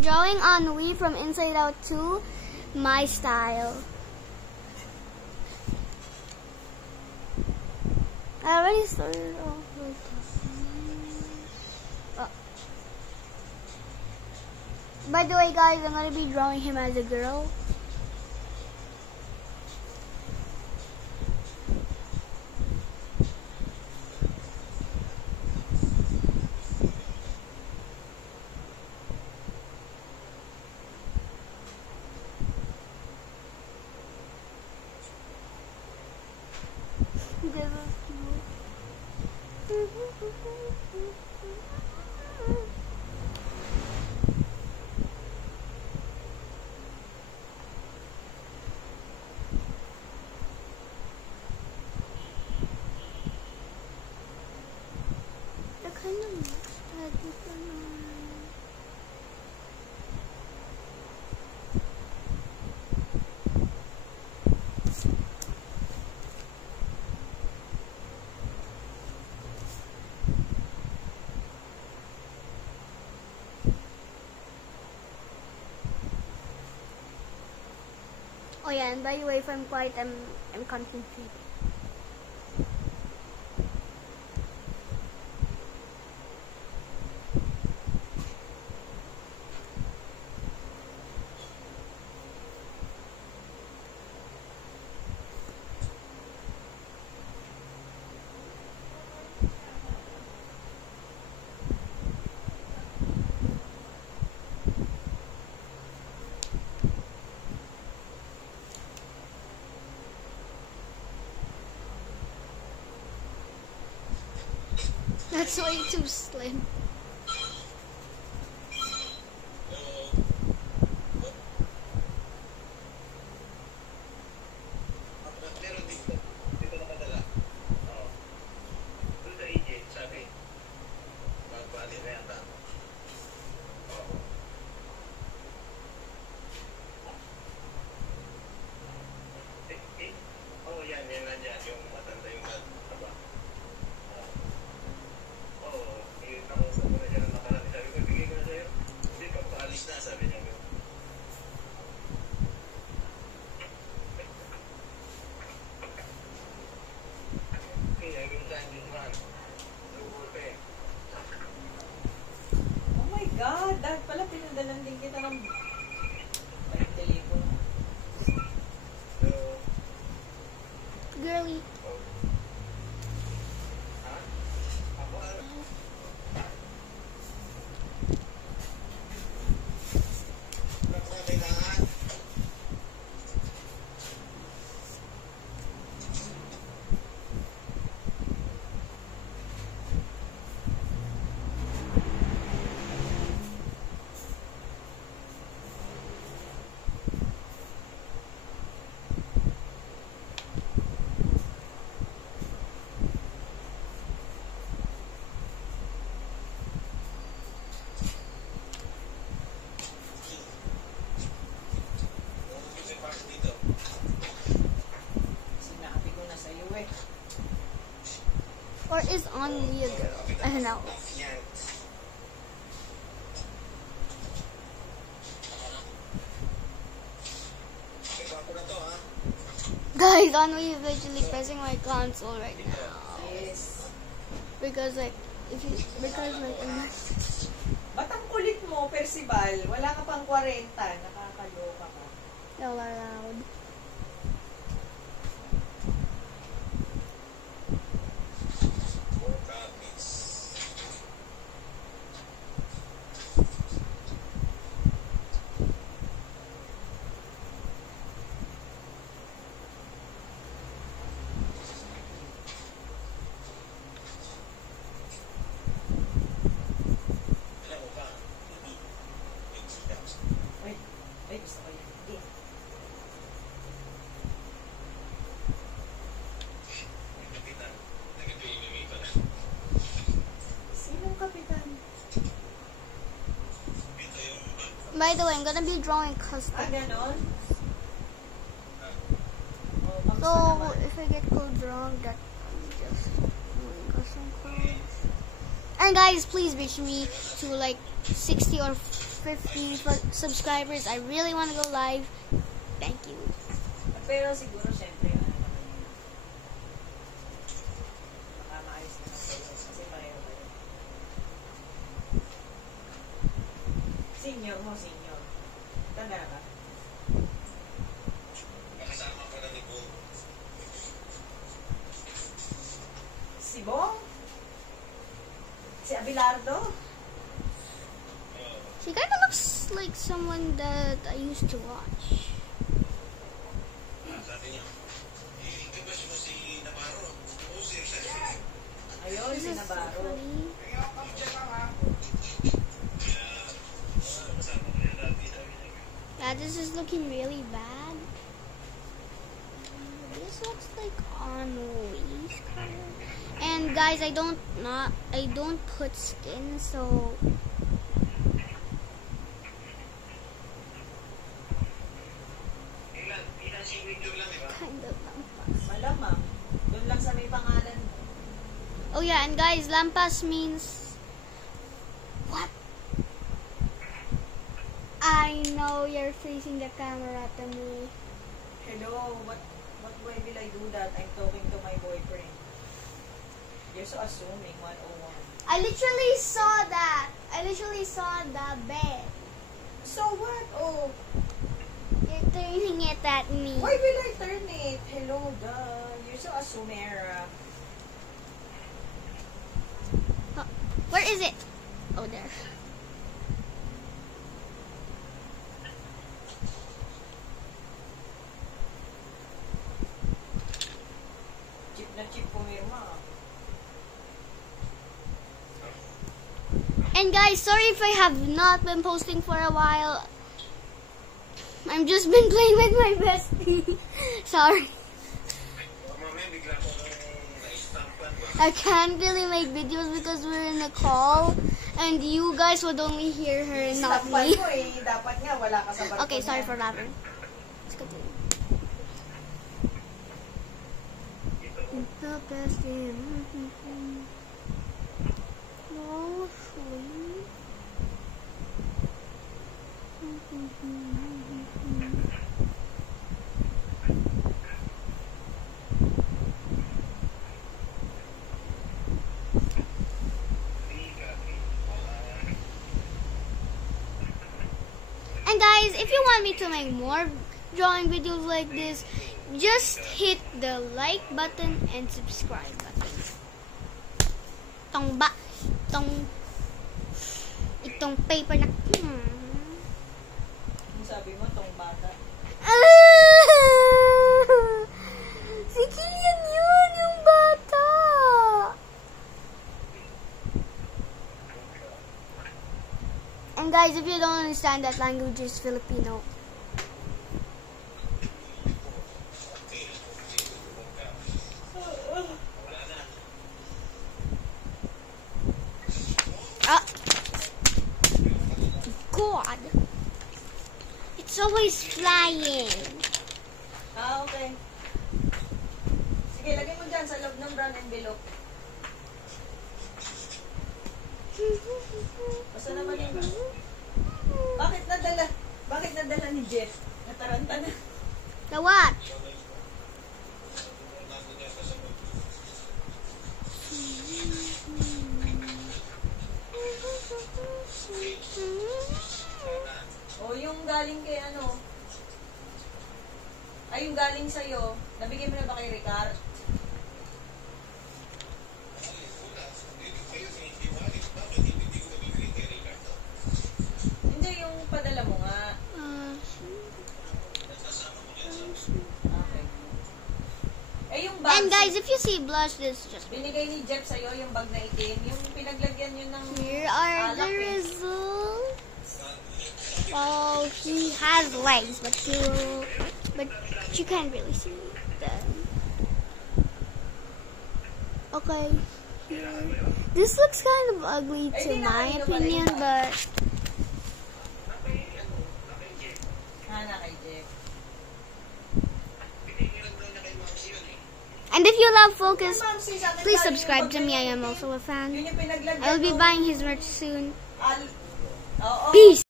Drawing Ennui from Inside Out 2, my style. I already started off with oh. By the way, guys, I'm gonna be drawing him as a girl. Oh yeah, and by the way, if I'm quiet, I'm content free. That's way too slim. Dahil pala pinadalan din kita ng telephone. Girly. Or is Ennui a girl? I don't know. Guys, Ennui is literally pressing my console right now. Yes. Because like, Ba't ang kulit mo, Percival? Wala ka pang 40. Nakakaloka ka. Y'all are loud. Ay, gusto ko yan. Yeah. Sinong kapitan? By the way, I'm gonna be drawing custom. Ganon? So if I get code wrong, that I'm just doing custom codes. And guys, please reach me to like 60 or 50 subscribers, I really want to go live. Thank you. Pero siguro, syempre, ano naman yun. Baka maayos na naman. Kasi pareho tayo. Senior mo, senior. Tanda na ba? Kasama pa na ni Bo. Si Bong? Si Abelardo? She kind of looks like someone that I used to watch. Sabi niya, ikabas mo si Navarro. Oo, sir. Ayun, This si is so Navarro. funny. Yeah, this is looking really bad. This looks like Henri's color. And guys, I don't put skin, so Ilan signature lang, di ba? kind of lampas. Malamang. Doon lang sa may pangalan mo. Oh yeah, and guys, lampas means what? I know you're facing the camera to me. Hello, why will I do that? I'm talking to my boyfriend. You're so assuming, 101. I literally saw that. I literally saw the bed. So what? Oh, You're turning it at me. why will I turn it? Hello, duh. You're so assumera. Oh, where is it? Oh, there. Chip na chip pumirma. And guys, sorry if I have not been posting for a while. I've just been playing with my bestie. Sorry. Mamaya bigla ko na-stampan ba? I can't really make videos because we're in a call. And you guys would only hear her and not Stampan me. mo eh. Dapat nga wala ka sa barko Okay, sorry niya. for laughing. Let's continue. The best in no sleep. And guys, if you want me to make more drawing videos like this, just hit the like button and subscribe button. Itong paper na. Yung sabi mo, tong bata. Si Kian yun, yung bata. And guys, if you don't understand that language is Filipino. Ah. God. It's always flying. Ah, okay. Sige, lagay mo dyan sa loob ng brown envelope. Basta naman yung... Bakit nadala ni Jeff? Nataranta na. The what? O, yung galing kay ano? Ay, yung galing sa'yo. Nabigay mo na ba kay Ricard? Hindi, yung padala mo nga. Okay. Eh, yung bag. And guys, if you see blush, this is just Binigay ni Jeff sa'yo yung bag na itim. Yung pinaglagyan yun ng... here are the alak eh. results. Oh, he has legs, but you can't really see them. Okay. This looks kind of ugly to my opinion, but Hana kay Jeff. and if you love Focus, Ma'am, si sa akin please galing subscribe yung to me. I bag am na also a itim. fan. Yun yung pinaglagyan I will be nung buying his merch soon. Oo. Peace.